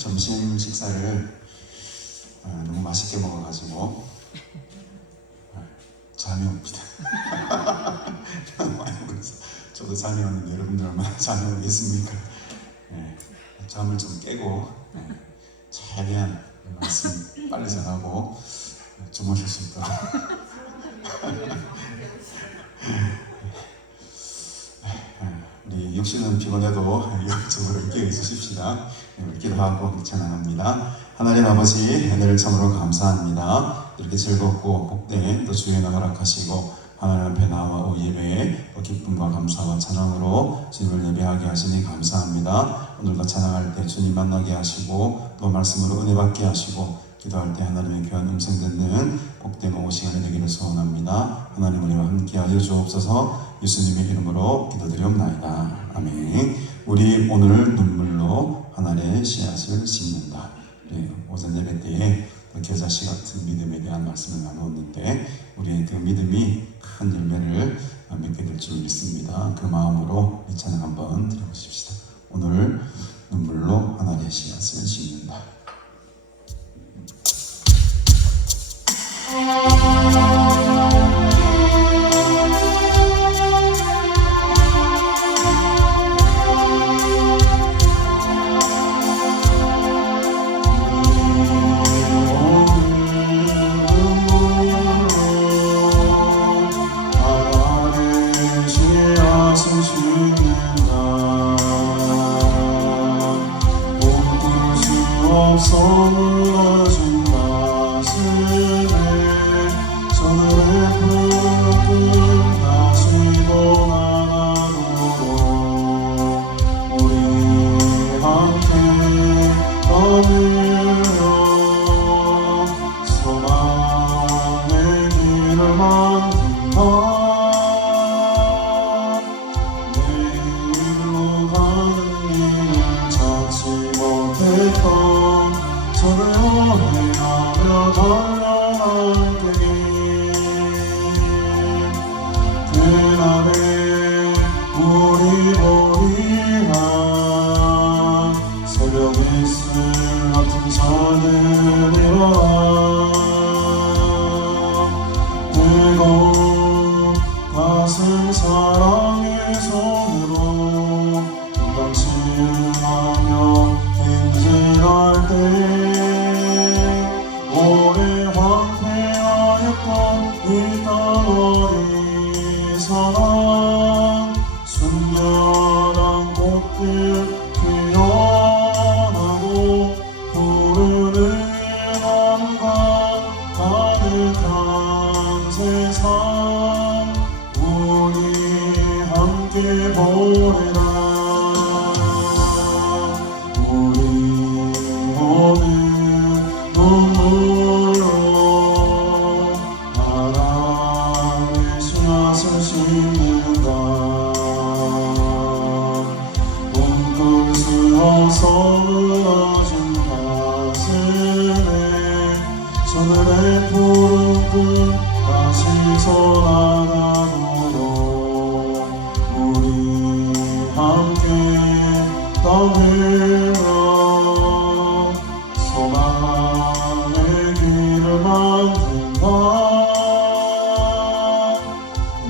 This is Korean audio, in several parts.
점심 식사를 너무 맛있게 먹어가지고 잠이 옵니다. 많이 그래서 저도 잠이 오는데 여러분들 얼마나 잠이 오겠습니까? 잠을 좀 깨고 최대한 말씀 빨리 전하고 주무실 수 있도록 우리 육신은 피곤해도 영적으로 깨어 있으십시다. 기도하고 찬양합니다. 하나님 아버지, 은혜를 참으로 감사합니다. 이렇게 즐겁고 복된 또 주의 은혜를 허락하시고 하나님 앞에 나와 예배에 또 기쁨과 감사와 찬양으로 주님을 예배하게 하시니 감사합니다. 오늘도 찬양할 때 주님 만나게 하시고 또 말씀으로 은혜 받게 하시고 기도할 때 하나님의 귀한 음성 듣는 복된 오후 시간이 되기를 소원합니다. 하나님 우리와 함께하여 주옵소서. 예수님의 이름으로 기도드리옵나이다. 아멘. 우리 오늘 눈물로 하나님의 씨앗을 심는다. 오전 예배 때에 겨자씨 같은 믿음에 대한 말씀을 나누었는데 우리의 그 믿음이 큰 열매를 맺게 될 줄 믿습니다. 그 마음으로 이 찬양 한번 들어보십시다. 오늘 눈물로 하나님의 씨앗을 심는다. 서물러진 가슴에 저들의 붉은 다시 돌아가도록 우리 함께 떠들려 소망의 길을 만든다. 내일로 가는 길을 찾지 못했던 저를 오해하며 달려갈 때에 그날에 우리 보리라 새벽에 이슬 같은 자는 일어나 뜨거운 가슴 사랑의 손으로 땅 치유하며 행진할 때 오래 황폐하였던 이 땅의 사랑 순결한 꽃들 피어나고 푸르는 마음과 가득한 세상 우리 함께 보내라. 서물러진 가슴에 저들의 푸른 꿈 다시 살아나도록 우리 함께 떠들며 소망의 길을 만든다.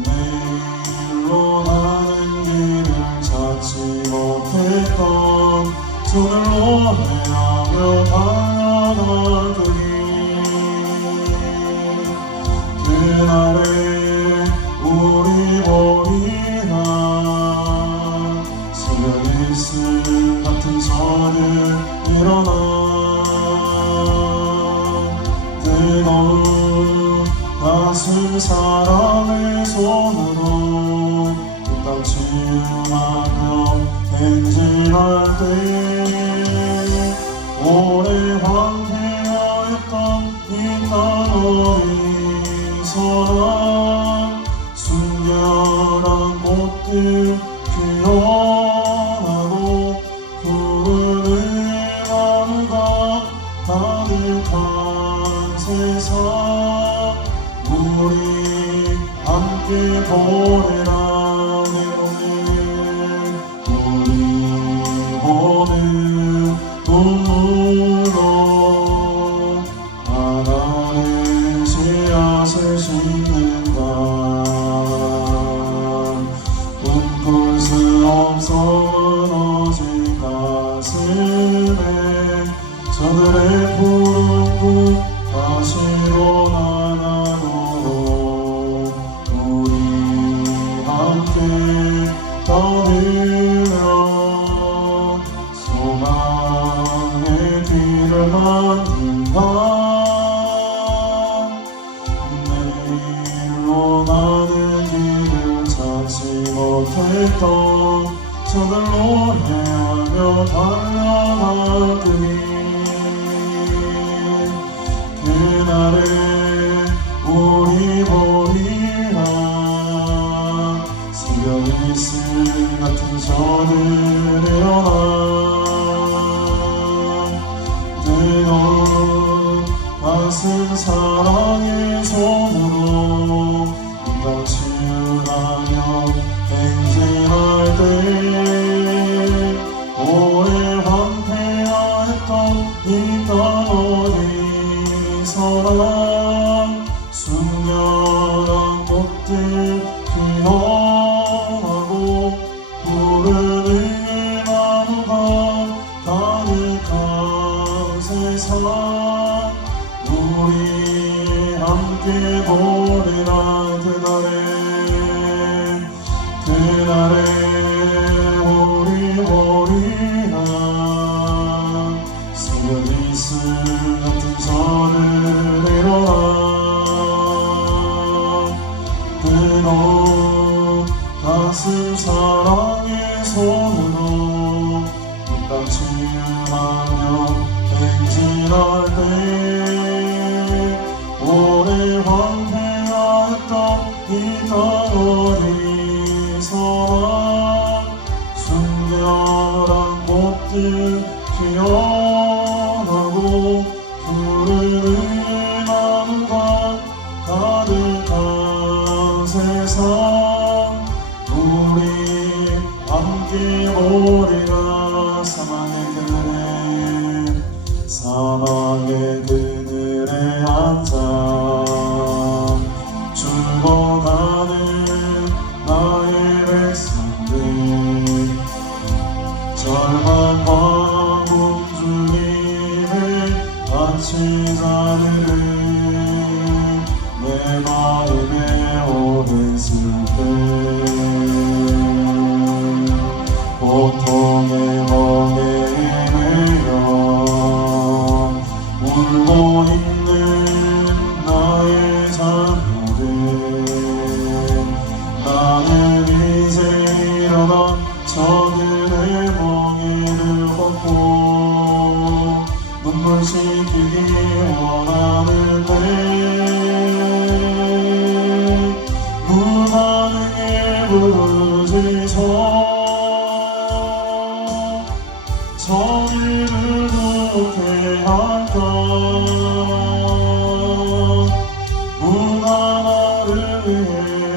내일로 가는 길을 찾지 못했던 손을 오해하며 달려갈 때에 그날에 우리 보리라 새벽에 이슬 같은 저들 일어나 뜨거운 가슴 사랑의 손으로 이 땅 치유하며 행진할 때에 오래 황폐하였던 이 땅의 사랑 순결한 꽃들 피어나고 푸르는 마음과 가득한 세상 우리 함께 보내라. 우리 보는 눈물 누구도 하나님 씨앗을 심는다. 꿈꿀 수 없어 무너진 가슴에 저들의 푸른 꿈 다시 일어나도록 우리 함께 떠들며 소망의 길을 만든다. 내일로 나는 길을 찾지 못했던 저들 노래하며 달려갈 그길 그날에 우리 보리라 새벽 이슬 같은 저들 일어나 뜨거운 가슴 사랑의 손으로 땅 치유하며 행진할 때 오래 황폐하였던 이 땅 어디서나 순결한 꽃들 피어나고 푸른 나무가 가득한 세상 우리 함께 보내라. 그날에 우리 보리라 새벽 이슬 같은 저를 일어나 뜨거운 가슴 사랑의 손으로 땅 치유하며 행진할 때 오래 황폐하였던 이 땅 어디서나 순결한 꽃들 피어나고 푸른 나무가 가득한 세상 우리 함께 보리라. 사막의 그늘에 앉아 죽어가는 나의 백성들 절망과 굶주림에 같이 자리를 내 마음에 오랜 슬픔 고통의 멍에 매여 울고 있는 나의 자녀들 나는 이제 일어나 저들의 멍에를 걷고 눈물 씻기기 원하는데 무반응에 부르짖어 저들을 구속해 할까. 누가 나를 위해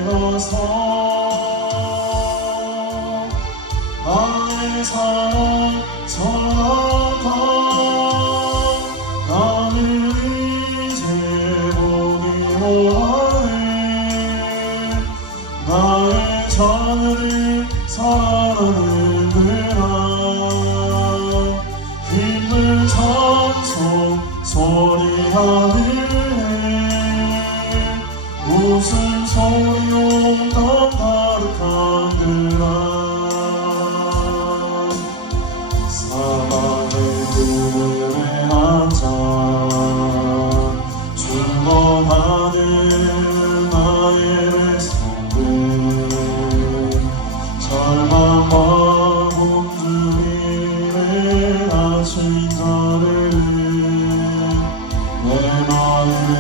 가서 나의 사랑 전한다. 나는 이제 보기 원하네. 나의 자녀를 사랑하는 그라 힘을 찬송 소리하네. 웃음소리로 땅 가득한 그라 사막의 그늘에 앉아 죽어가는 나의 백성들 절망과 굶주림에 갇힌 자를 내 마음에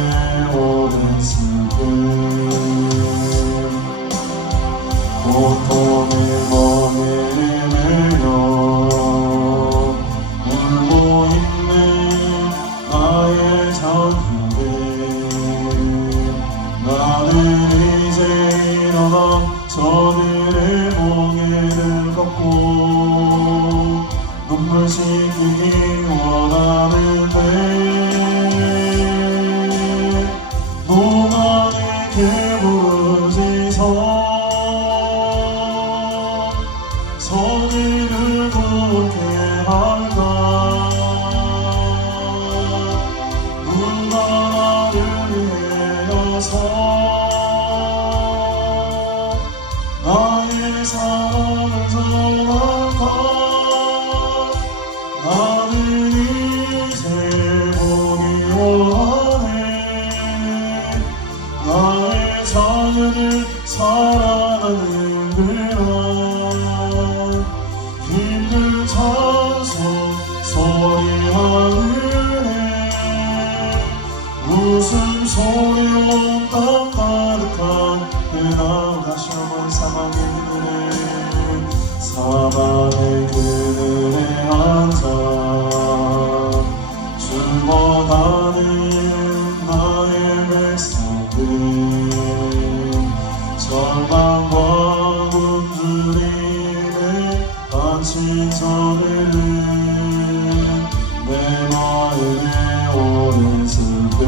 오랜 슬픔 고통의 멍에를 메며 울고 있는 나의 자녀들 나는 이제 일어나 저들의 멍에를 걷고 눈물 씻기기 원하는 나의 사랑을 전할까. 나는 이제 보기 원하네. 나의 자녀들 사랑하는 그런 힘든 찬송 소리하느네. 웃음소리로 땅 가득한 그날 다시 한번 사막의 그늘에 앉아 죽어가는 나의 백성들. 절망과 굶주림에 갇힌 저들은 내 마음에 오랜 슬픔,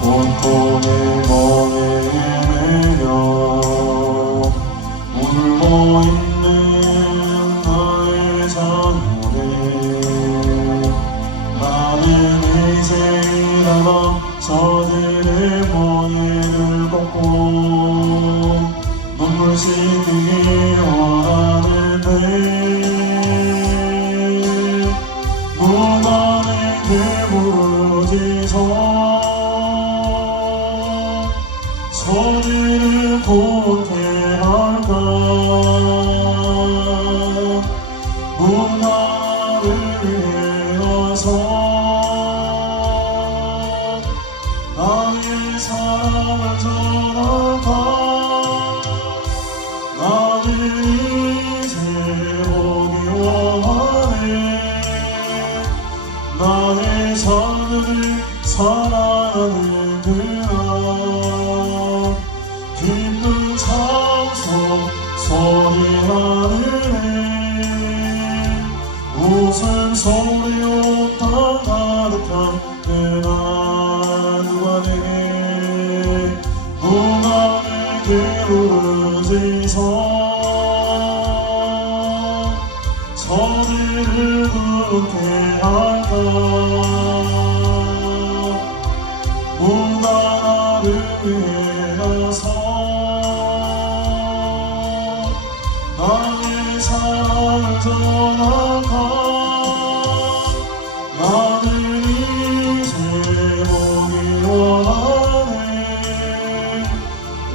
고통의 멍에 매여 울고 있는 나의 자녀들. 나는 이제 일어나 저들의 멍에를 걷고 눈물 씻기 원하는데 무관의 부르짖어 저들을 곧게 할까. 나를 위해서 나의 사랑을 전할까. 나는 이제 오기 원하네. 나의 자녀를 사랑하는 그날 기쁜 찬송 소리하느네. 웃음소리로 땅 가득한 그날 누가 내게 부르짖어 저들을 굳게 할까. 나를 위해서 나의 사랑을 전할까. 나는 이제 보기 원하네.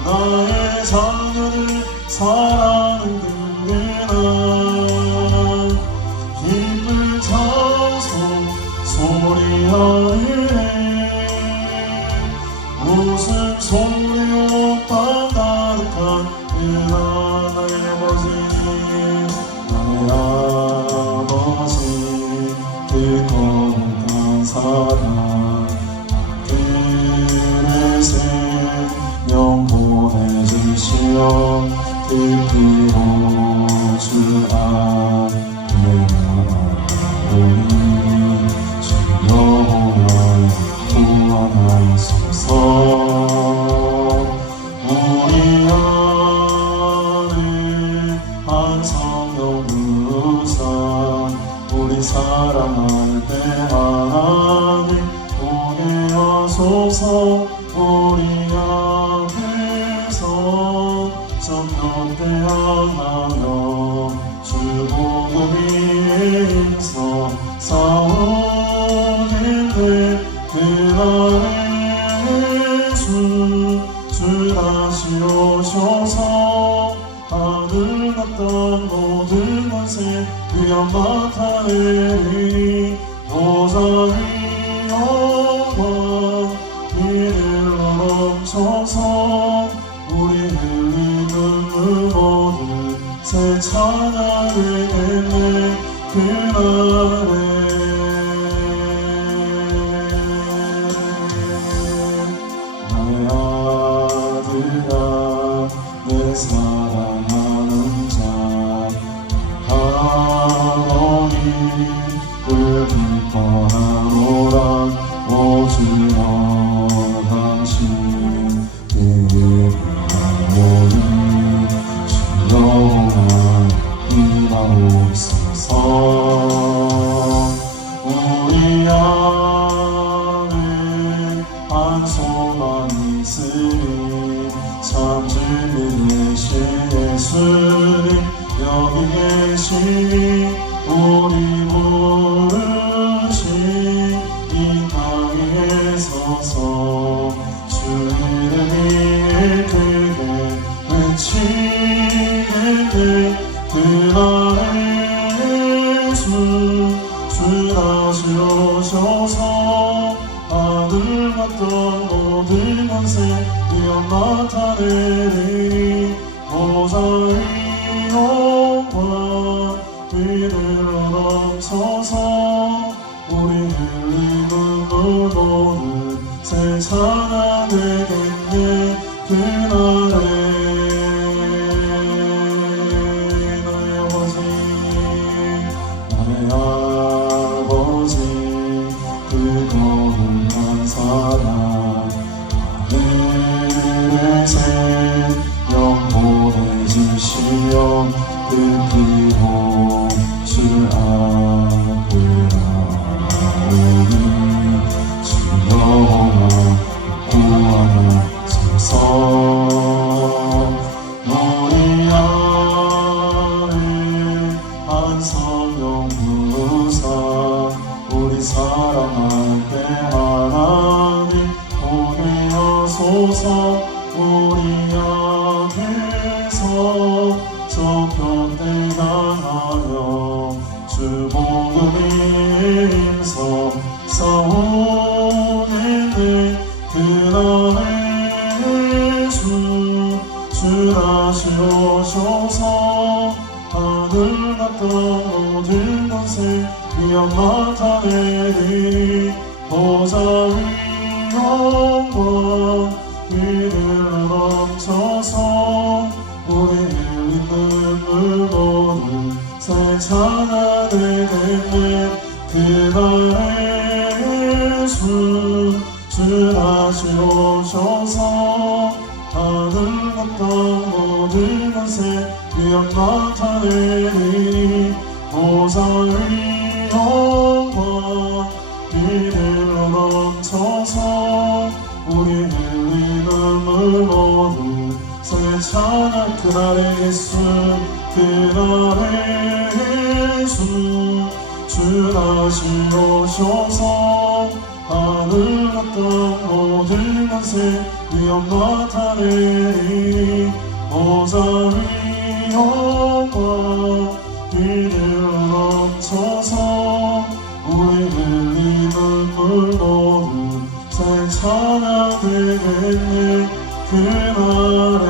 나의 자녀를 사랑하는 그날 기쁜 찬송 소리하네. 웃음소리로 땅 가득한 그날 나의 아버지, 나의 아버지 그 거룩한 사랑 그를 생명 보내주시어 그 피로 주 앞에 나오니 주여 구원하소서. 우리 안에 한 성령 부산 우리 사랑할 때 하나님 오게 하소서. 우리 앞에서 전도대 향하며 주 복음이 있어 싸우겠네. 그날에 주 다시 오셔서 하늘 같던 모든 것에 위엄 나타내리. 보좌 위 영광 이들로 넘쳐서 우리 흘린 눈물 모두 새 찬양을 했네. 그날에 나의 아들아 내 사랑하는 자 하나님 을 기뻐하노라. 오 주여 당신 이름으로는 주여 임하옵소서. 우리 안에 주 다시 오셔서 아들 같던 모든 권세 위엄 나타내리 보좌의 영광 위를 넘쳐서 우리 흘린 눈물 모두 새 찬양 되겠네 그날에 나의 아버지 그거룩한 사랑 하늘의 새 영혼의 주시어 그 피로 주를 앞에 나오니 주여 구원하소서 우리 안에 한 성령 부사 우리 사랑할 때 하나님 보내어소서 우리 앞에서 저편대 당하여 주 복음의 임서 싸우는데 그날에 주 다시 오셔서 하늘 같던 모든 것을 위엄 나타내리 보좌의 영광 위를 넘쳐서 우리 흘린 눈물 모두 새 찬양 되겠네 그날에 주 다시 오셔서 하늘 같던 모든 것에 위엄 나타내리 보좌의 영광 위를 넘쳐서 우리 흘린 눈물 모두 새 찬양 그날의 예수 그날의 예수 주 다시 오셔서 하늘 같던 모든 것에 위엄 나타내리 보좌의 영광 위를 넘쳐서 우리 흘린 눈물 모두 새 찬양 되겠네 그날에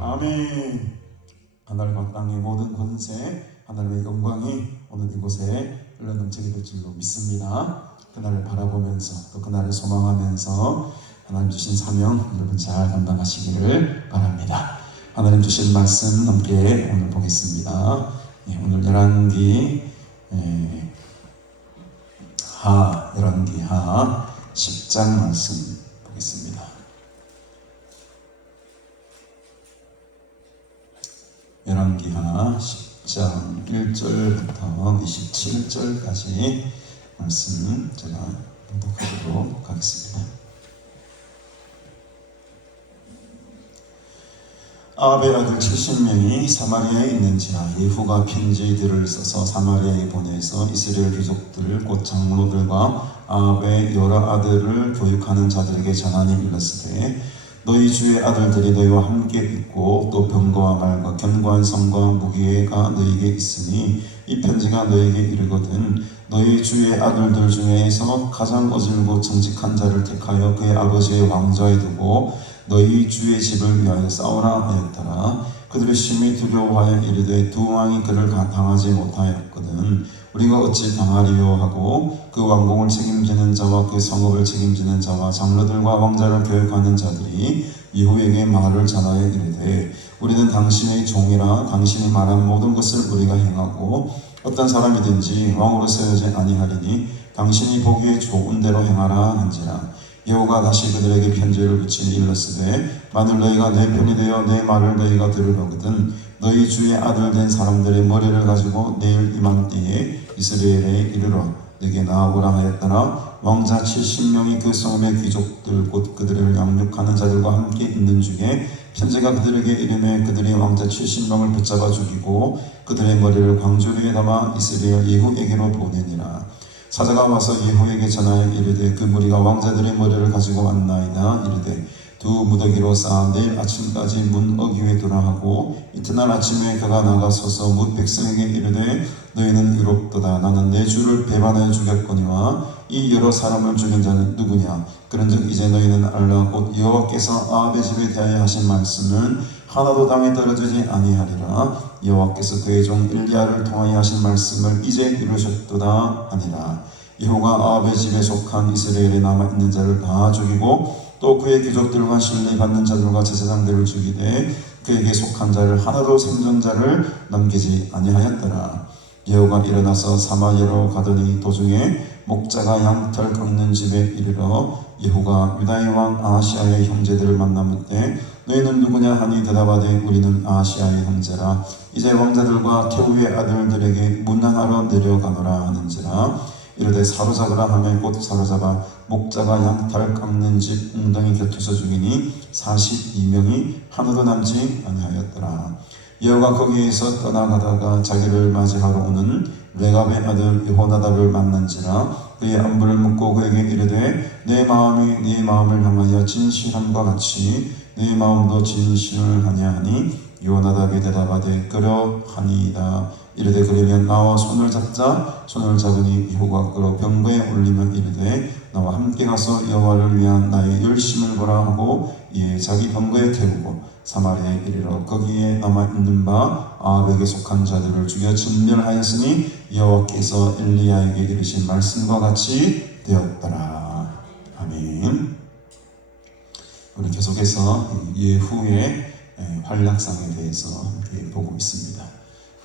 아멘. 하늘과 땅의 모든 권세 하늘의 영광이 오늘 이곳에 흘러넘치게 될 줄로 믿습니다. 그날을 바라보면서 또 그날을 소망하면서 하나님 주신 사명 여러분 잘 감당하시기를 바랍니다. 하나님 주신 말씀 함께 오늘 보겠습니다. 오늘 열왕기 하 10장 말씀 보겠습니다. 열왕기하 10장 1절부터 27절까지 말씀 제가 봉독하도록 하겠습니다. 아합의 아들 70명이 사마리아에 있는지라 예후가 편지들을 써서 사마리아에 보내서 이스라엘 귀족들 곧 장로들과 아합의 여러 아들을 교육하는 자들에게 전하니 이르시되 너희 주의 아들들이 너희와 함께 있고 또 병거와 말과 견고한 성과 무기가 너희에게 있으니 이 편지가 너희에게 이르거든 너희 주의 아들들 중에서 가장 어질고 정직한 자를 택하여 그의 아버지의 왕좌에 두고 너희 주의 집을 위하여 싸우라 하였더라. 그들의 심히 두려워하여 이르되 두 왕이 그를 당하지 못하였거든 우리가 어찌 당하리요 하고 그 왕궁을 책임지는 자와 그 성읍을 책임지는 자와 장로들과 왕자를 교육하는 자들이 예후에게 말을 전하여 이르되 우리는 당신의 종이라 당신이 말한 모든 것을 우리가 행하고 어떤 사람이든지 왕으로 세우지 아니하리니 당신이 보기에 좋은 대로 행하라 한지라. 예후가 다시 그들에게 편지를 붙이니 일렀으되 만일 너희가 내 편이 되어 내 말을 너희가 들으려거든 너희 주의 아들 된 사람들의 머리를 가지고 내일 이맘때에 이스라엘에 이르러 내게 나아오라 하였더라. 왕자 70명이 그 성읍의 귀족들 곧 그들을 양육하는 자들과 함께 있는 중에 편지가 그들에게 이르매 그들이 왕자 70명을 붙잡아 죽이고 그들의 머리를 광주리에 담아 이스라엘 예후에게로 보내니라. 사자가 와서 예후에게 전하여 이르되 그 무리가 왕자들의 머리를 가지고 왔나이다. 이르되 두 무더기로 쌓아 내일 아침까지 문 어귀에 두라 하고 이튿날 아침에 그가 나가서서 뭇 백성에게 이르되 너희는 의롭도다. 나는 내 주를 배반하여 죽였거니와 이 여러 사람을 죽인 자는 누구냐? 그런즉 이제 너희는 알라. 곧 여호와께서 아합의 집에 대하여 하신 말씀은 하나도 땅에 떨어지지 아니하리라. 여호와께서 그의 종 엘리야를 통하여 하신 말씀을 이제 이루셨도다 하니라. 여호와가 아합의 집에 속한 이스라엘에 남아있는 자를 다 죽이고 또 그의 귀족들과 신뢰받는 자들과 제사장들을 죽이되 그에게 속한 자를 하나도 생존자를 남기지 아니하였더라. 여호와가 일어나서 사마리아로 가더니 도중에 목자가 양털 깎는 집에 이르러 여호와가 유다의 왕 아하시아의 형제들을 만나 묻되 너희는 누구냐 하니 대답하되 우리는 아하시아의 형제라. 이제 왕자들과 태후의 아들들에게 문난하러 내려가노라 하는지라. 이르되 사로잡으라 하며 곧 사로잡아 목자가 양털 깎는 집 웅덩이 곁에서 죽이니 42명이 하나도 남지 아니하였더라. 여호가 거기에서 떠나가다가 자기를 맞이하러 오는 레갑의 아들 여호나답을 만난지라. 그의 안부를 묻고 그에게 이르되 내 마음이 네 마음을 향하여 진실함과 같이 네 마음도 진실을 하냐 하니 여호나답이 대답하되 그러하니이다. 이르되 그러면 나와 손을 잡자. 손을 잡으니 여호가 끌어 병거에 올리면 이르되 나와 함께 가서 여호와를 위한 나의 열심을 보라 하고 이에 자기 병거에 태우고 사마리아에 이르러 거기에 남아있는 바 아합에게 속한 자들을 죽여 진멸하였으니 여호와께서 엘리야에게 이르신 말씀과 같이 되었더라. 아멘. 우리 계속해서 예후의 활약상에 대해서 보고 있습니다.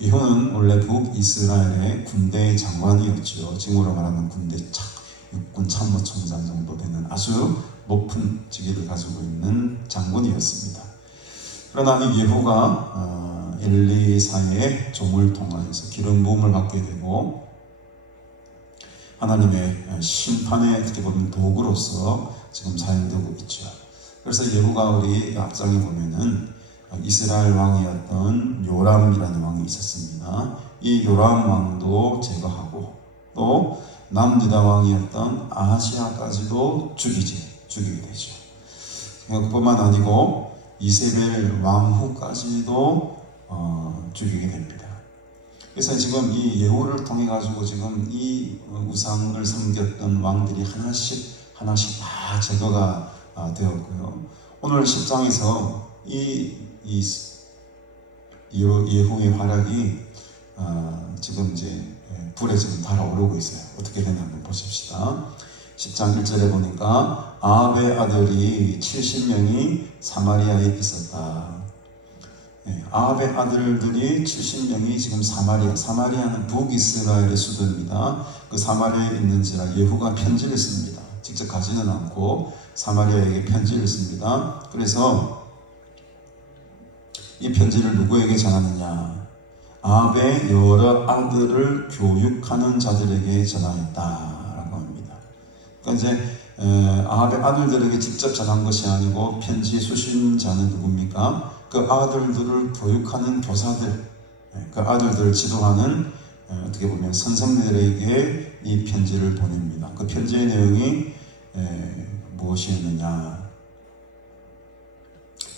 예후는 원래 북이스라엘의 군대 장관이었죠. 지금으로 말하면 군대 육군 참모총장 정도 되는 아주 높은 직위를 가지고 있는 장군이었습니다. 그러나 이 예후가 엘리사의 종을 통하여서 기름 부음을 받게 되고 하나님의 심판의 어떻게 보면 도구로서 지금 사용되고 있죠. 그래서 예후가 우리 앞장에 보면은 이스라엘 왕이었던 요람이라는 왕이 있었습니다. 이 요람 왕도 제거하고 또 남유다 왕이었던 아하시아까지도 죽이게 되죠. 그뿐만 아니고 이세벨 왕후까지도 죽이게 됩니다. 그래서 지금 이 예후를 통해 가지고 지금 이 우상을 섬겼던 왕들이 하나씩 다 제거가 되었고요. 오늘 10장에서 이 예후의 활약이 지금 이제 불에 지금 달아오르고 있어요. 어떻게 되나 한번 보십시다. 10장 1절에 보니까 아합의 아들이 70명이 사마리아에 있었다. 아합의 아들들이 70명이 지금 사마리아는 북이스라엘의 수도입니다. 그 사마리아에 있는지라 예후가 편지를 씁니다. 직접 가지는 않고 사마리아에게 편지를 씁니다. 그래서 이 편지를 누구에게 전하느냐? 아합의 여러 아들을 교육하는 자들에게 전하였다라고 합니다. 그러니까 이제 아합의 아들들에게 직접 전한 것이 아니고 편지 수신자는 누굽니까? 그 아들들을 교육하는 교사들, 그 아들들을 지도하는 어떻게 보면 선생들에게 이 편지를 보냅니다. 그 편지의 내용이 무엇이었느냐?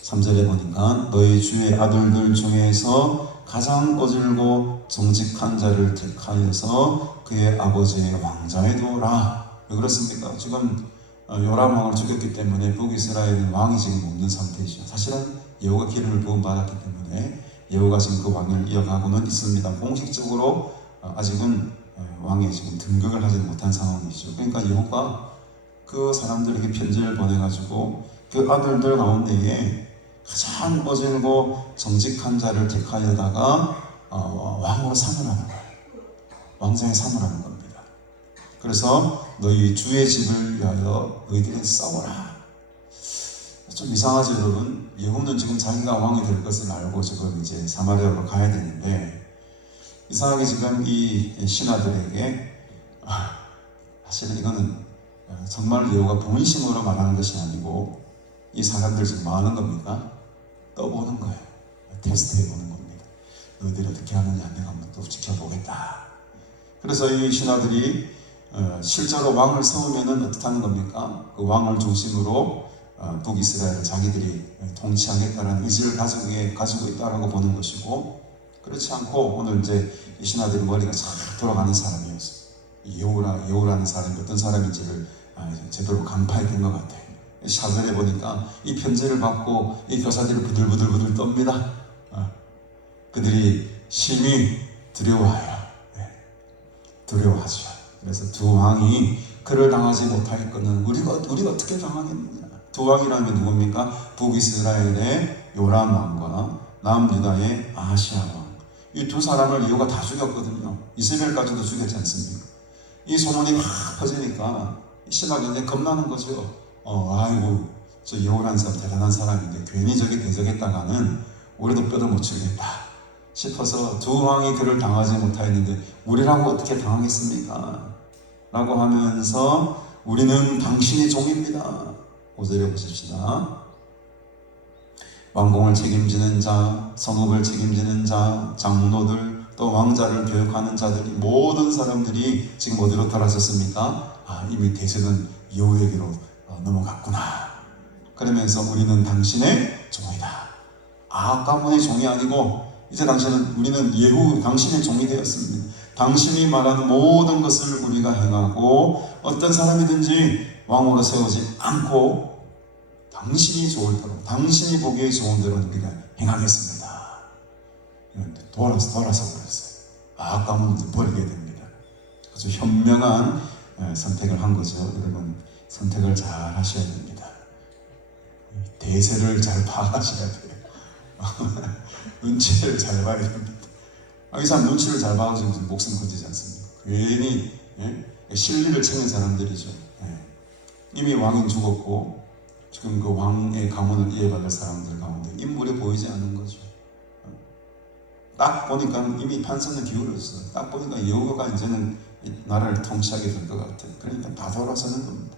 3절에 보니까 너희 주의 아들들 중에서 가장 어질고 정직한 자를 택하여서 그의 아버지의 왕자에 두어라. 왜 그렇습니까? 지금 요람 왕을 죽였기 때문에 북이스라엘은 왕이 지금 없는 상태이죠. 사실은 예후가 기름을 부음받았기 때문에 예후가 지금 그 왕을 이어가고는 있습니다. 공식적으로 아직은 왕에 지금 등극을 하지 못한 상황이죠. 그러니까 예후가 그 사람들에게 편지를 보내가지고 그 아들들 가운데에 가장 어질고 정직한 자를 택하여다가 왕으로 삼으라는 거예요. 왕자에 삼으라는 겁니다. 그래서 너희 주의 집을 위하여 너희들이 싸워라. 좀 이상하죠, 여러분? 예후는 지금 자기가 왕이 될 것을 알고 지금 이제 사마리아로 가야 되는데 이상하게 지금 이 신하들에게 사실은 이거는 정말 예후가 본심으로 말하는 것이 아니고 이 사람들 지금 뭐 하는 겁니까? 떠보는 거예요. 테스트해 보는 겁니다. 너희들이 어떻게 하느냐 내가 한번 또 지켜보겠다. 그래서 이 신하들이 실제로 왕을 세우면은 어떻게 하는 겁니까? 그 왕을 중심으로 북이스라엘을 자기들이 통치하겠다는 의지를 가지고 있다라고 보는 것이고, 그렇지 않고 오늘 이제 이 신하들의 머리가 잘 돌아가는 사람이었어요. 여우라는 사람이 어떤 사람인지를 제대로 간파했던 것 같아요. 사절에 보니까 이 편지를 받고 이 교사들이 부들부들 떱니다. 그들이 심히 두려워하여, 두려워하죠. 그래서 두 왕이 그를 당하지 못하겠거든 우리가 어떻게 당하겠느냐. 두 왕이라면 누굽니까? 북이스라엘의 요람 왕과 남유다의 아하시아 왕. 이 두 사람을 여호가 다 죽였거든요. 이스라엘까지도 죽였지 않습니까? 이 소문이 막 퍼지니까 신하가 이제 겁나는 거죠. 아이고, 저 여호라는 사람 대단한 사람인데 괜히 저기 대적했다가는 우리도 뼈도 못 치겠다 싶어서 두 왕이 그를 당하지 못하였는데 우리라고 어떻게 당하겠습니까? 라고 하면서 우리는 당신의 종입니다. 5절에 보십시다. 왕궁을 책임지는 자, 성읍을 책임지는 자, 장로들, 또 왕자를 교육하는 자들이 모든 사람들이 지금 어디로 돌아섰습니까? 이미 대세는 여호에게로 넘어갔구나. 그러면서 우리는 당신의 종이다. 가문의 종이 아니고 이제 우리는 예후 당신의 종이 되었습니다. 당신이 말하는 모든 것을 우리가 행하고 어떤 사람이든지 왕으로 세우지 않고 당신이 좋을 대로, 당신이 보기에 좋은 대로 우리가 행하겠습니다. 그런데 돌아서 버렸어요. 가문을 버리게 됩니다. 아주 현명한 선택을 한 거죠. 여러분, 선택을 잘 하셔야 됩니다. 대세를 잘 파악하셔야 돼요. 눈치를 잘 봐야 됩니다. 이 사람 눈치를 잘 봐가지고 목숨 건지지 않습니까? 괜히 실리를 챙긴 사람들이죠. 이미 왕은 죽었고 지금 그 왕의 가문을 이어받을 사람들 가운데 인물이 보이지 않는 거죠. 딱 보니까 이미 판서는 기울었어요. 딱 보니까 여호와가 이제는 나라를 통치하게 될 것 같아요. 그러니까 다 돌아서는 겁니다.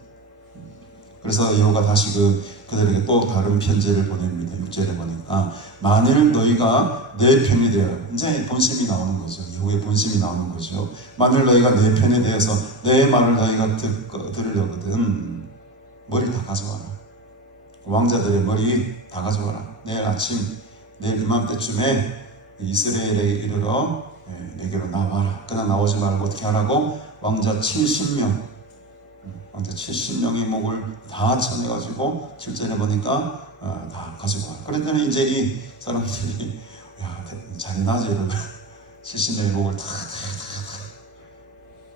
그래서 여호와가 다시 그들에게 또 다른 편지를 보냅니다. 6절에 보니까 만일 너희가 내 편이 되어, 이제 본심이 나오는 거죠. 여호와의 본심이 나오는 거죠. 만일 너희가 내 편에 대해서 내 말을 너희가 들으려거든 머리 다 가져와라. 왕자들의 머리 다 가져와라. 내일 이맘때쯤에 이스라엘에 이르러 내게로 나와라. 그러나 나오지 말고 어떻게 하라고? 왕자 70명의 목을 다 쳐내가지고 실제로 보니까 다 가지고 와. 그랬더니 이제 이 사람들이 잔인하지 여러분. 70명의 목을 다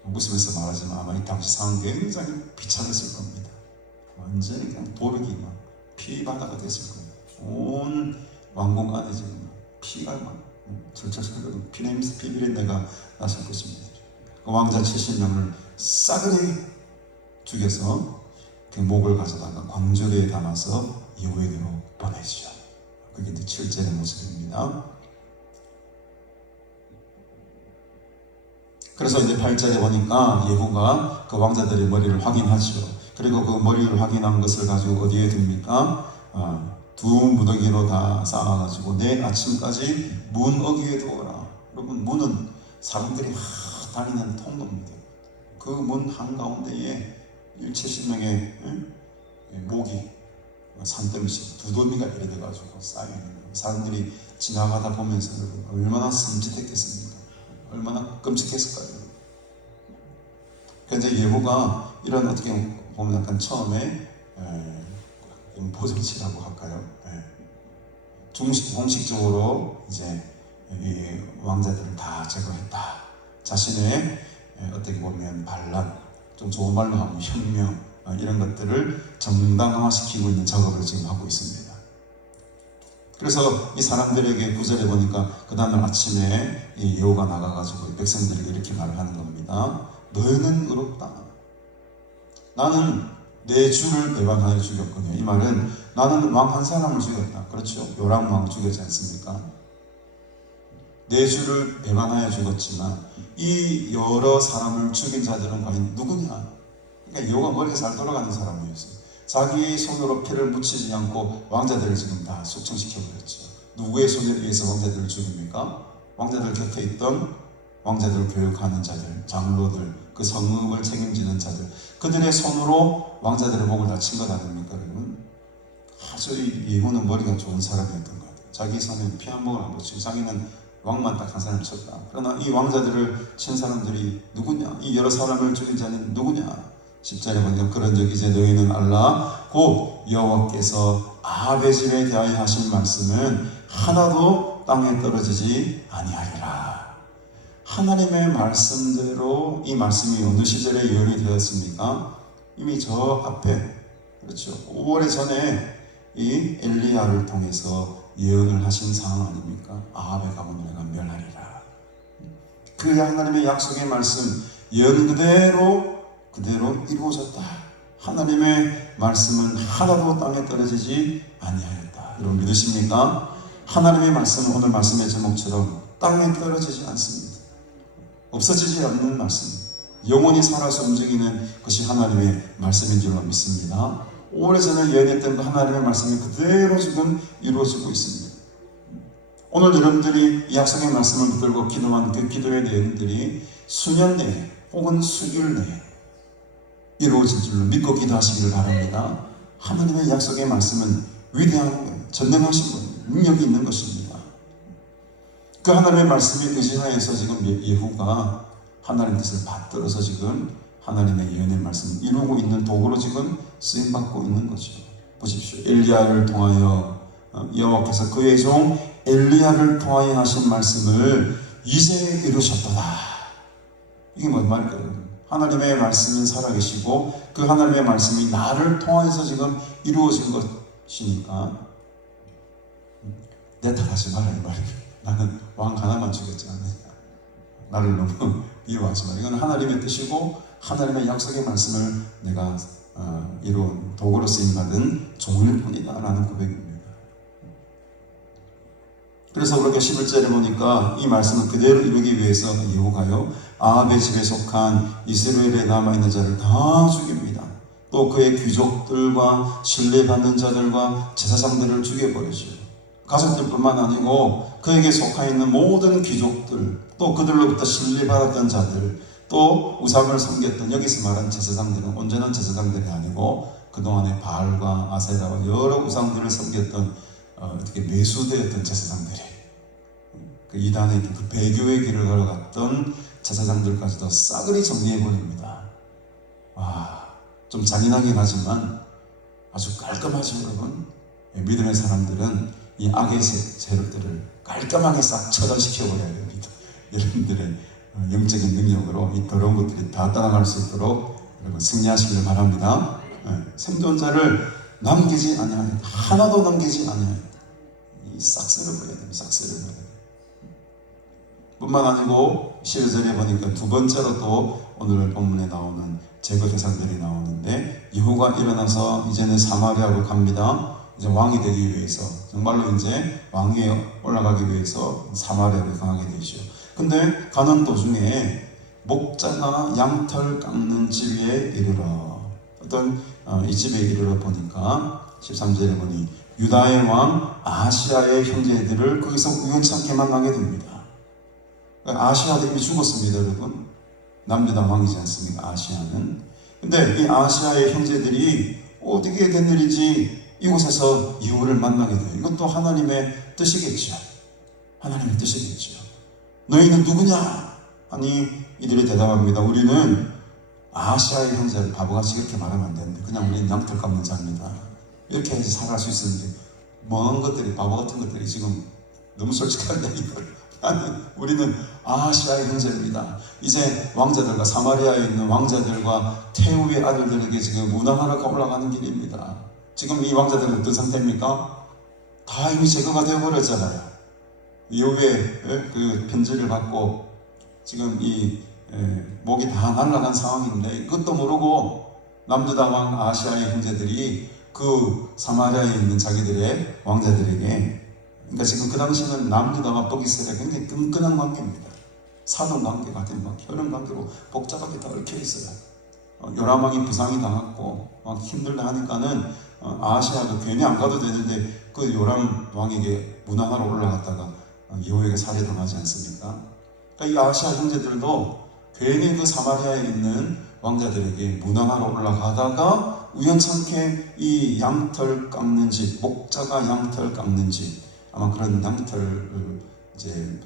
웃으면서 말하지만 아마 이 당시 상황 굉장히 비참했을 겁니다. 완전히 그냥 도르기 막 피바다가 됐을 겁니다. 온 왕궁 안에 지금 피가 막 철철 피냄새 피비린내가 났을 것입니다. 그 왕자 70명을 싸그리 죽여서 그 목을 가져다가 광주리에 담아서 여호에게로 보내죠. 그게 이제 7절의 모습입니다. 그래서 이제 8절에 보니까 예후가 그 왕자들의 머리를 확인하죠. 그리고 그 머리를 확인한 것을 가지고 어디에 둡니까? 두 무더기로 다 쌓아가지고 내일 아침까지 문 어귀에 두어라. 여러분, 문은 사람들이 다니는 통로입니다. 그 문 한가운데에 70명의 목이 산더미씩 두더미가 이래 돼가지고 쌓여있는 거예요. 사람들이 지나가다 보면서 얼마나 섬찟했겠습니까? 얼마나 끔찍했을까요? 그래서 예후가 이런 어떻게 보면 약간 처음에 보정치라고 할까요? 공식적으로 이제 이 왕자들을 다 제거했다. 자신의 어떻게 보면 반란, 좀 좋은 말로 하면 혁명, 이런 것들을 정당화시키고 있는 작업을 지금 하고 있습니다. 그래서 이 사람들에게 9절에 보니까 그 다음날 아침에 이 여호가 나가가지고 백성들에게 이렇게 말을 하는 겁니다. 너희는 의롭다. 나는 내 주를 배반하여 죽였거든요. 이 말은 나는 왕 한 사람을 죽였다. 그렇죠? 요람 왕 죽였지 않습니까? 내 주를 배반하여 죽었지만 이 여러 사람을 죽인 자들은 과연 누구냐? 그러니까 여호가 머리가 잘 돌아가는 사람이었어요. 자기 손으로 피를 묻히지 않고 왕자들을 지금 다 숙청시켜버렸죠. 누구의 손에 의해서 왕자들을 죽입니까? 왕자들 곁에 있던 왕자들을 교육하는 자들, 장로들, 그 성읍을 책임지는 자들, 그들의 손으로 왕자들의 목을 다 친 것 아닙니까, 여러분? 아주 예후는 머리가 좋은 사람이었던 것 같아요. 자기 손에 피 한 모금 안 묻히고 자기는 왕만 딱 한 사람을 쳤다. 그러나 이 왕자들을 친 사람들이 누구냐? 이 여러 사람을 죽인 자는 누구냐? 10절에 보니까 그런 적 이제 너희는 알라 곧 여호와께서 아합의 집에 대하여 하신 말씀은 하나도 땅에 떨어지지 아니하리라. 하나님의 말씀대로 이 말씀이 어느 시절에 예언이 되었습니까? 이미 저 앞에 그렇죠. 5월 전에 이 엘리야를 통해서 예언을 하신 상황 아닙니까? 아합의 가문을 내가 멸하리라. 그 하나님의 약속의 말씀 예언 그대로 이루어졌다. 하나님의 말씀은 하나도 땅에 떨어지지 아니하였다. 여러분 믿으십니까? 하나님의 말씀은 오늘 말씀의 제목처럼 땅에 떨어지지 않습니다. 없어지지 않는 말씀, 영원히 살아서 움직이는 것이 하나님의 말씀인 줄로 믿습니다. 오래전에 예언했던 그 하나님의 말씀이 그대로 지금 이루어지고 있습니다. 오늘 여러분들이 이 약속의 말씀을 붙들고 기도한 그 기도의 내용들이 수년 내에 혹은 수일 내에 이루어질 줄로 믿고 기도하시기를 바랍니다. 하나님의 약속의 말씀은 위대한 거예요. 전능하신 거예요. 능력이 있는 것입니다. 그 하나님의 말씀에 의지하여서 지금 예후가 하나님의 뜻을 받들어서 지금 하나님의 예언의 말씀을 이루고 있는 도구로 지금 쓰임받고 있는 거죠. 보십시오. 엘리야를 통하여 여호와께서 그의 종 엘리야를 통하여 하신 말씀을 이제 이루셨도다. 이게 뭔 말일까요? 하나님의 말씀은 살아계시고 그 하나님의 말씀이 나를 통해서 지금 이루어진 것이니까 내 탓하지 마라 이 말이에요. 나는 왕 하나만 죽였지 않느냐. 나를 너무 미워하지 마라. 이건 하나님의 뜻이고 하나님의 약속의 말씀을 내가 이룬 도구로 쓰임받은 종일 뿐이다 라는 고백입니다. 그래서 그렇게 11절에 보니까 이 말씀을 그대로 이루기 위해서 예후가요 아합의 집에 속한 이스라엘에 남아있는 자를 다 죽입니다. 또 그의 귀족들과 신뢰받는 자들과 제사장들을 죽여버리죠. 가족들뿐만 아니고 그에게 속하 있는 모든 귀족들, 또 그들로부터 신뢰받았던 자들, 또 우상을 섬겼던, 여기서 말한 제사장들은 온전한 제사장들이 아니고 그동안에 바알과 아세라와 여러 우상들을 섬겼던 어떻게 매수되었던 제사장들이, 그 이단의 그 배교의 길을 걸어갔던 제사장들까지도 싸그리 정리해버립니다. 좀 잔인하긴 하지만 아주 깔끔하죠 여러분. 믿음의 사람들은 이 악의 세력들을 깔끔하게 싹 처단시켜버려야 됩니다. 여러분들의 영적인 능력으로 이 더러운 것들이 다 따라갈 수 있도록 여러분 승리하시기를 바랍니다. 생존 자를 남기지 아니하였다. 하나도 남기지 아니하였다. 이 싹 쓸어버려야 됩니다. 싹 쓸어버려야 됩니다. 뿐만 아니고 12절에 보니까 두 번째로 또 오늘 본문에 나오는 제거 대상들이 나오는데 예후가 일어나서 이제는 사마리아로 갑니다. 이제 왕이 되기 위해서 정말로 이제 왕위에 올라가기 위해서 사마리아를 강하게 되죠. 근데 가는 도중에 목자가 양털 깎는 집에 이르러 이 집에 이르러 보니까 13절에 보니 유다의 왕 아시아의 형제들을 거기서 우연찮게 만나게 됩니다. 아시아도 이미 죽었습니다 여러분. 남유다 왕이지 않습니까 아시아는. 근데 이 아시아의 형제들이 어떻게 된 일인지 이곳에서 예후를 만나게 돼요. 이것도 하나님의 뜻이겠죠. 하나님의 뜻이겠죠. 너희는 누구냐? 하니 이들이 대답합니다. 우리는 아시아의 형제를 바보같이 이렇게 말하면 안 되는데 그냥 우리는 양털 깎는 자입니다. 이렇게 해서 살아갈 수 있었는데 멍한 것들이 바보 같은 것들이 지금 너무 솔직한데 이걸 우리는 아시아의 형제입니다. 이제 왕자들과 사마리아에 있는 왕자들과 태우의 아들들에게 지금 문화하러 올라가는 길입니다. 지금 이 왕자들은 어떤 상태입니까? 다 이미 제거가 되어버렸잖아요. 예후의 그 편지를 받고 지금 이 목이 다 날아간 상황인데 이것도 모르고 남유다 왕 아시아의 형제들이 그 사마리아에 있는 자기들의 왕자들에게, 그러니까 지금 그 당시에는 남유다와 북이스라엘이 굉장히 끈끈한 관계입니다. 사돈 관계 같은 막 혈연 관계로 복잡하게 다 얽혀 있어요. 요람 왕이 부상이 당했고 막 힘들다 하니까는 아시아도 괜히 안 가도 되는데 그 요람 왕에게 문화하러 올라갔다가 예후에게 살해당하지 않습니까? 그러니까 이 아시아 형제들도 괜히 그 사마리아에 있는 왕자들에게 문화하러 올라가다가 우연찮게 이 양털 깎는 집, 목자가 양털 깎는 집, 아마 그런 양털을 이제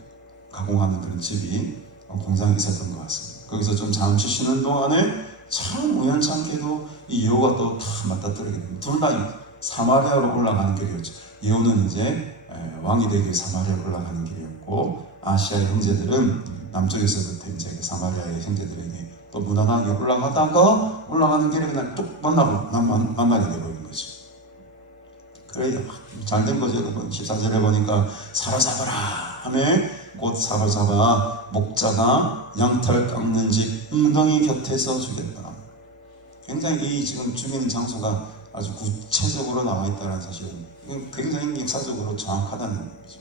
가공하는 그런 집이 공장이 있었던 것 같습니다. 거기서 좀 잠시 쉬는 동안에 참 우연찮게도 이 여호와 또 다 맞닥뜨리게 됩니다. 둘 다 사마리아로 올라가는 길이었죠. 예후는 이제 왕이 되기 위해 사마리아로 올라가는 길이었고, 아시아의 형제들은 남쪽에서부터 이제 사마리아의 형제들에게 또 무난하게 올라가다가 올라가는 길에 그냥 뚝 만나게 되버린 거죠. 그래 잘된 거죠. 14절에 보니까 사로잡아라 하며 곧 사로잡아 목자가 양털 깎는 집 웅덩이 곁에서 죽였다. 굉장히 이 지금 죽이는 장소가 아주 구체적으로 나와 있다는 사실은 굉장히 역사적으로 정확하다는 거죠.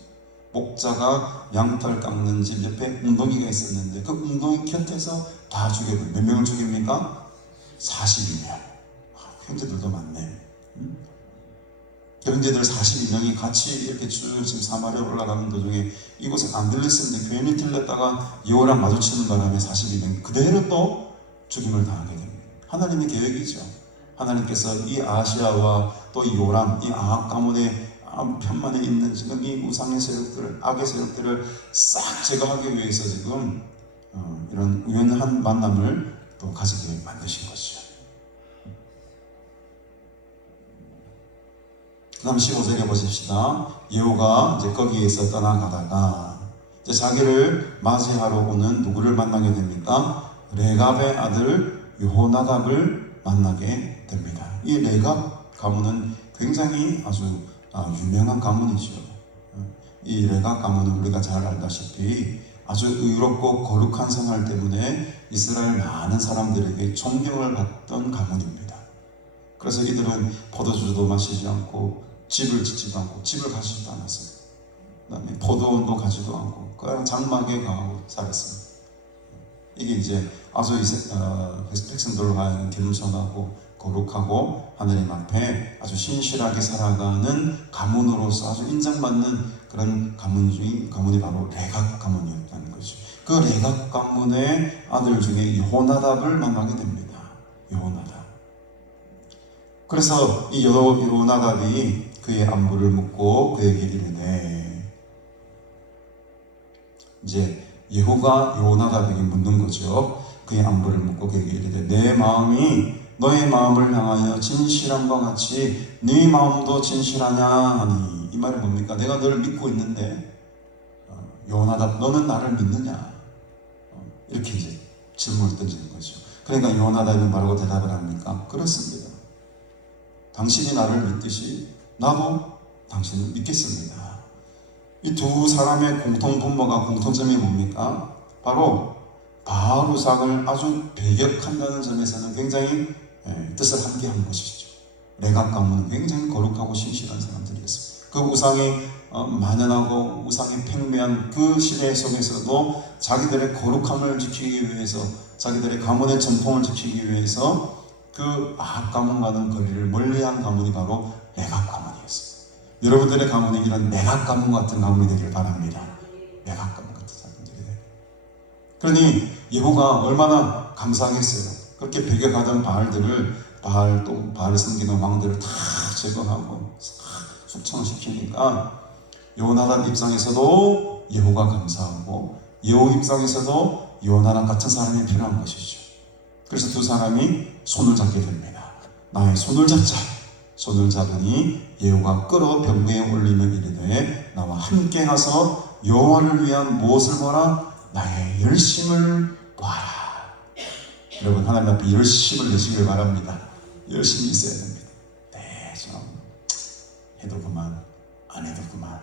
목자가 양털 깎는 집 옆에 웅덩이가 있었는데 그 웅덩이 곁에서 다 죽여버려. 몇 명을 죽입니까? 42명. 형제들도 많네. 형제들 42명이 같이 이렇게 쭉 지금 사마리아 올라가는 도중에 이곳에 안 들렸었는데 괜히 들렸다가 여호랑 마주치는 바람에 42명 그대로 또 죽임을 당하게 됩니다. 하나님의 계획이죠. 하나님께서 이 아시아와 또 이 요람, 이 아합 가문의 편만에 있는 지금 이 우상의 세력들을, 악의 세력들을 싹 제거하기 위해서 지금 이런 우연한 만남을 또 가지게 만드신 것이죠. 그 다음 15절에 보십시다. 예후가 이제 거기에서 떠나가다가 이제 자기를 맞이하러 오는 누구를 만나게 됩니까? 레갑의 아들 여호나답을 만나게 됩니다. 이 레갑 가문은 굉장히 아주 유명한 가문이죠. 이 레갑 가문은 우리가 잘 알다시피 아주 의롭고 거룩한 생활 때문에 이스라엘 많은 사람들에게 존경을 받던 가문입니다. 그래서 이들은 포도주도 마시지 않고 집을 짓지도 않고 집을 가지지도 않았어요. 그 다음에 포도원도 가지도 않고 그냥 장막에 가고 살았습니다. 이게 이제 아주 백성들로 하여금 겸손하고 거룩하고 하나님 앞에 아주 신실하게 살아가는 가문으로서 아주 인정받는 그런 가문이 바로 레갑 가문이었다는 거죠. 그 레갑 가문의 아들 중에 여호나답을 만나게 됩니다. 여호나답. 그래서 이 여호나답이 그의 안부를 묻고 그에게 이르되, 이제 예후가 여호나답에게 묻는 거죠. 그의 안부를 묻고 그에게 이르되, 내 마음이 너의 마음을 향하여 진실함과 같이 네 마음도 진실하냐 하니. 이 말은 뭡니까? 내가 너를 믿고 있는데 여호나답 너는 나를 믿느냐? 이렇게 이제 질문을 던지는 거죠. 그러니까 여호나답이 뭐라고 대답을 합니까? 그렇습니다. 당신이 나를 믿듯이 나도 당신을 믿겠습니다. 이 두 사람의 공통 분모가, 공통점이 뭡니까? 바로 바알우상을 아주 배격한다는 점에서는 굉장히 뜻을 함께 한 것이죠. 레갑 가문은 굉장히 거룩하고 신실한 사람들이었습니다. 그 우상이 만연하고 우상이 팽배한 그 시대 속에서도 자기들의 거룩함을 지키기 위해서, 자기들의 가문의 전통을 지키기 위해서 그 아합 가문과는 거리를 멀리한 가문이 바로 레갑 가문이었습니다. 여러분들의 가문이 이런 레갑 가문 같은 가문이 되길 바랍니다. 레갑 가문 같은 사람들이 되길. 그러니 예후가 얼마나 감사하겠어요. 그렇게 배격하던 바알을 섬기는 왕들을 다 제거하고 숙청을 시키니까 여호나답 입장에서도 예후가 감사하고 예후 입장에서도 여호나답 같은 사람이 필요한 것이죠. 그래서 두 사람이 손을 잡게 됩니다. 나의 손을 잡자. 손을 잡으니 예후가 끌어 병거에 올리며 이르되, 나와 함께 가서 여호와를 위한 무엇을 보라? 나의 열심을 보아라. 여러분, 하나님 앞에 열심을 내시길 바랍니다. 열심히 있어야 됩니다. 네, 좀 해도 그만, 안 해도 그만,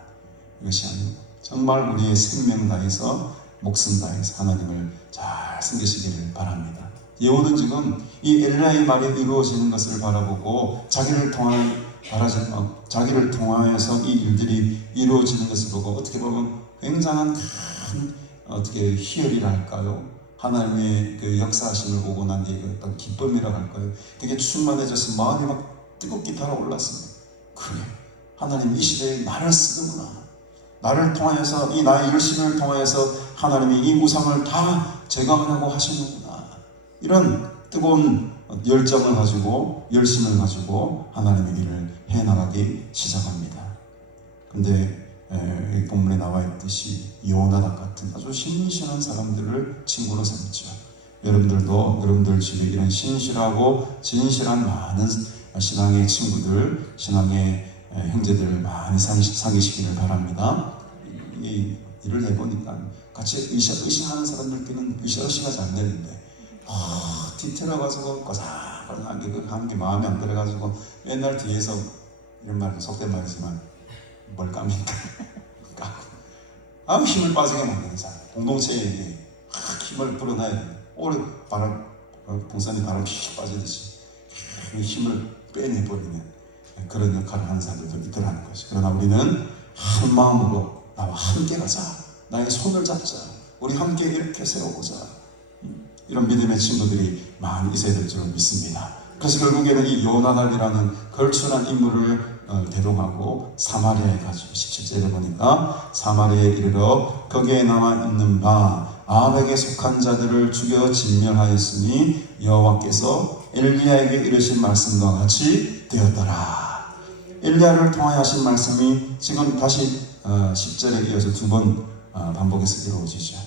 이것이 아니고 정말 우리의 생명 다해서 목숨 다해서 하나님을 잘 섬기시기를 바랍니다. 예후는 지금 이 엘리야의 말이 이루어지는 것을 바라보고 자기를 통하여서 이 일들이 이루어지는 것을 보고 어떻게 보면 굉장한 큰 희열이라 할까요? 하나님의 그 역사하심을 보고 난 뒤에 어떤 기쁨이라고 할까요? 되게 충만해져서 마음이 막 뜨겁게 달아올랐습니다. 그래, 하나님 이 시대에 나를 쓰는구나. 나를 통하여서, 이 나의 열심을 통하여서 하나님이 이 우상을 다 제거하려고 하시는구나. 이런 뜨거운 열정을 가지고 열심을 가지고 하나님의 일을 해나가기 시작합니다. 근데 이 본문에 나와 있듯이 요나답 같은 아주 신실한 사람들을 친구로 삼죠. 여러분들도 여러분들 집에 이런 신실하고 진실한 많은 신앙의 친구들, 신앙의 형제들을 많이 사귀시기를 바랍니다. 이 일을 해보니까 같이 의식하는 사람들끼리는 의식이 잘 되는데 뒤틀어가지고 꼬삭꼬삭하게 한 게 마음에 안 들어가지고 맨날 뒤에서 이런 말 속된 말이지만 뭘 깝니까? 까고 힘을 빠지게 만드는 사람, 공동체에 힘을 불어넣어야 됩니다. 오래 바람, 풍선이 바람 픽 빠지듯이 힘을 빼내버리는 그런 역할을 하는 사람들도 있더라는 것이. 그러나 우리는 한 마음으로 나와 함께 가자, 나의 손을 잡자, 우리 함께 이렇게 세워보자, 이런 믿음의 친구들이 많이 있어야 될 줄 믿습니다. 그래서 결국에는 이 요나답이라는 걸출한 인물을 대동하고 사마리아에 가지고 17절에 보니까 사마리아에 이르러 거기에 남아 있는 바 아합에게 속한 자들을 죽여 진멸하였으니 여호와께서 엘리야에게 이르신 말씀과 같이 되었더라. 엘리야를 통하여 하신 말씀이 지금 다시 10절에 이어서 두 번 반복해서 이루어지죠.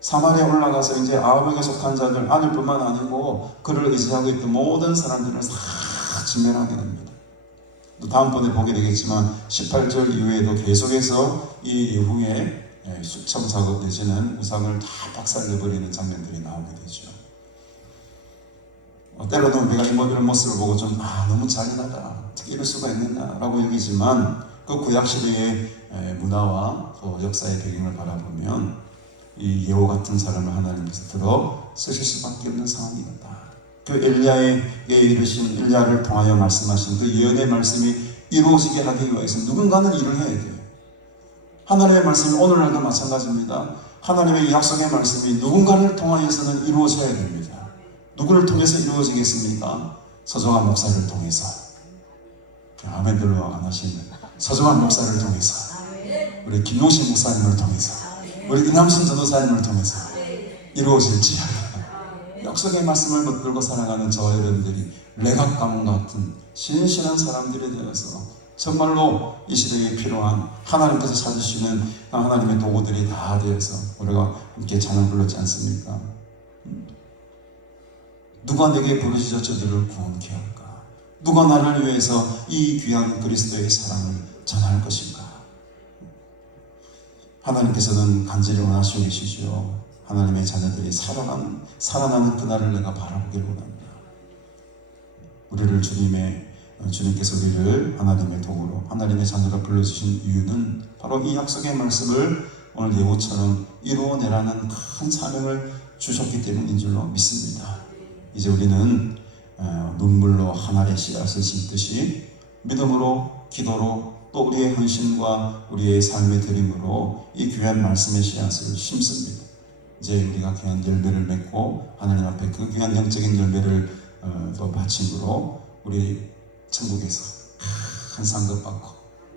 사마리아에 올라가서 이제 아합에게 속한 자들, 아들뿐만 아니고 그를 의지하고 있던 모든 사람들을 다 진멸하게 됩니다. 또 다음번에 보게 되겠지만 18절 이후에도 계속해서 이 이후에 수청 작업 내지는 우상을 다 박살내버리는 장면들이 나오게 되죠. 때로는 우리가 이런 모습을 보고 좀 너무 잔인하다, 어떻게 이럴 수가 있느냐라고 여기지만 그 구약시대의 문화와 또 역사의 배경을 바라보면 이 예후 같은 사람을 하나님께서 들어 쓰실 수밖에 없는 상황이었다. 그 엘리야에게 이르신, 엘리야를 통하여 말씀하신 그 예언의 말씀이 이루어지게 하기 위해서 누군가는 일을 해야 돼요. 하나님의 말씀이 오늘날도 마찬가지입니다. 하나님의 약속의 말씀이 누군가를 통하여서는 이루어져야 됩니다. 누구를 통해서 이루어지겠습니까? 서정환 목사를 통해서. 아멘들로 안 하시는 서정환 목사를 통해서, 우리 김용신 목사님을 통해서, 우리 이남순 전도사님을 통해서 이루어질지어다. 약속의 말씀을 붙들고 살아가는 저와 여러분들이 레각 가문 같은 신실한 사람들이 되어서 정말로 이 시대에 필요한 하나님께서 찾으시는 하나님의 도구들이 다 되어서 우리가 함께 찬양 불렀지 않습니까? 누가 내게 부르짖어 저들을 구원케 할까? 누가 나를 위해서 이 귀한 그리스도의 사랑을 전할 것인가? 하나님께서는 간절히 원하시고 계시죠. 하나님의 자녀들이 살아나는 그날을 내가 바라보기를 원합니다. 우리를 주님께서 우리를 하나님의 도구로, 하나님의 자녀로 불러주신 이유는 바로 이 약속의 말씀을 오늘 예고처럼 이루어내라는 큰 사명을 주셨기 때문인 줄로 믿습니다. 이제 우리는 눈물로 한 알의 씨앗을 심듯이 믿음으로, 기도로, 또 우리의 헌신과 우리의 삶의 드림으로 이 귀한 말씀의 씨앗을 심습니다. 이제 우리가 귀한 열매를 맺고 하나님 앞에 그 귀한 영적인 열매를 또 바침으로 우리 천국에서 큰 상급 받고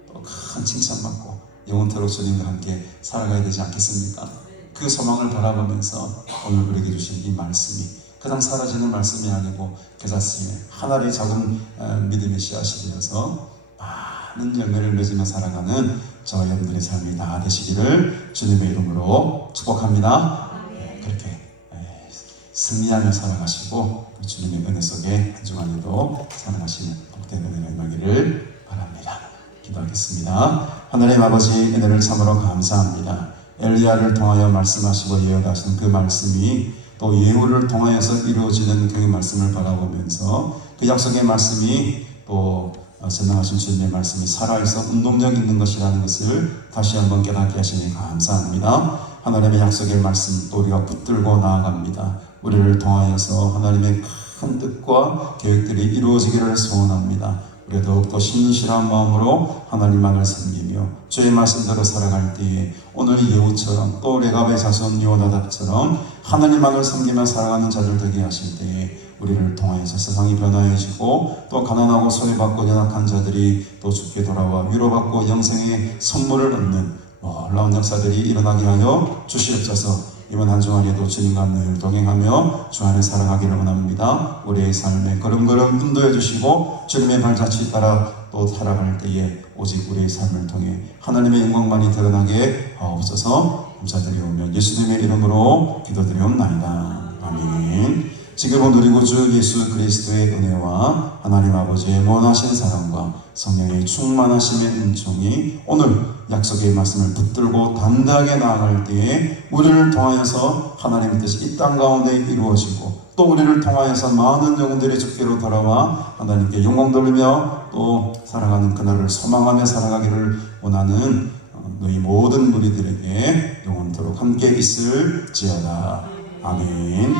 또 큰 칭찬 받고 영원토록 주님과 함께 살아가야 되지 않겠습니까? 그 소망을 바라보면서 오늘 우리에게 주신 이 말씀이 그냥 사라지는 말씀이 아니고 겨자씨에 하나의 작은 믿음의 씨앗이 되어서 많은 열매를 맺으며 살아가는 저와 여러분들의 삶이 다 되시기를 주님의 이름으로 축복합니다. 그렇게 승리하며 살아가시고 주님의 은혜 속에 한 주간에도 살아가시는 복된 은혜가 임하기를 바랍니다. 기도하겠습니다. 하나님 아버지, 은혜를 참으로 감사합니다. 엘리야를 통하여 말씀하시고 예언하신 그 말씀이 또 예후를 통하여서 이루어지는 그 말씀을 바라보면서 그 약속의 말씀이 또 전능하신 주님의 말씀이 살아있어 운동력 있는 것이라는 것을 다시 한번 깨닫게 하시니 감사합니다. 하나님의 약속의 말씀 또 우리가 붙들고 나아갑니다. 우리를 통하여서 하나님의 큰 뜻과 계획들이 이루어지기를 소원합니다. 우리가 더욱더 신실한 마음으로 하나님만을 섬기며 주의 말씀대로 살아갈 때에 오늘 예후처럼 또 레갑의 자손 요나답처럼 하나님만을 섬기며 살아가는 자들 되게 하실 때에 우리를 통하여서 세상이 변화해지고 또 가난하고 소외받고 연약한 자들이 또 주께 돌아와 위로받고 영생의 선물을 얻는 놀라운 역사들이 일어나게 하여 주시옵소서. 이번 한 주간에도 주님과 늘 동행하며 주 안에 살아가기를 원합니다. 우리의 삶에 걸음걸음 인도해 주시고 주님의 발자취 따라 또 살아갈 때에 오직 우리의 삶을 통해 하나님의 영광만이 드러나게 하옵소서. 감사드리오며 예수님의 이름으로 기도드리옵나이다. 아멘. 지금은 누리고 주 예수 그리스도의 은혜와 하나님 아버지의 원하신 사랑과 성령의 충만하심의 은총이 오늘 약속의 말씀을 붙들고 단단하게 나아갈 때에 우리를 통하여서 하나님의 뜻이 이 땅 가운데 이루어지고 또 우리를 통하여서 많은 영혼들이 주께로 돌아와 하나님께 영광 돌리며 또 살아가는 그날을 소망하며 살아가기를 원하는 너희 모든 무리들에게 영원토록 함께 있을지어다. 아멘.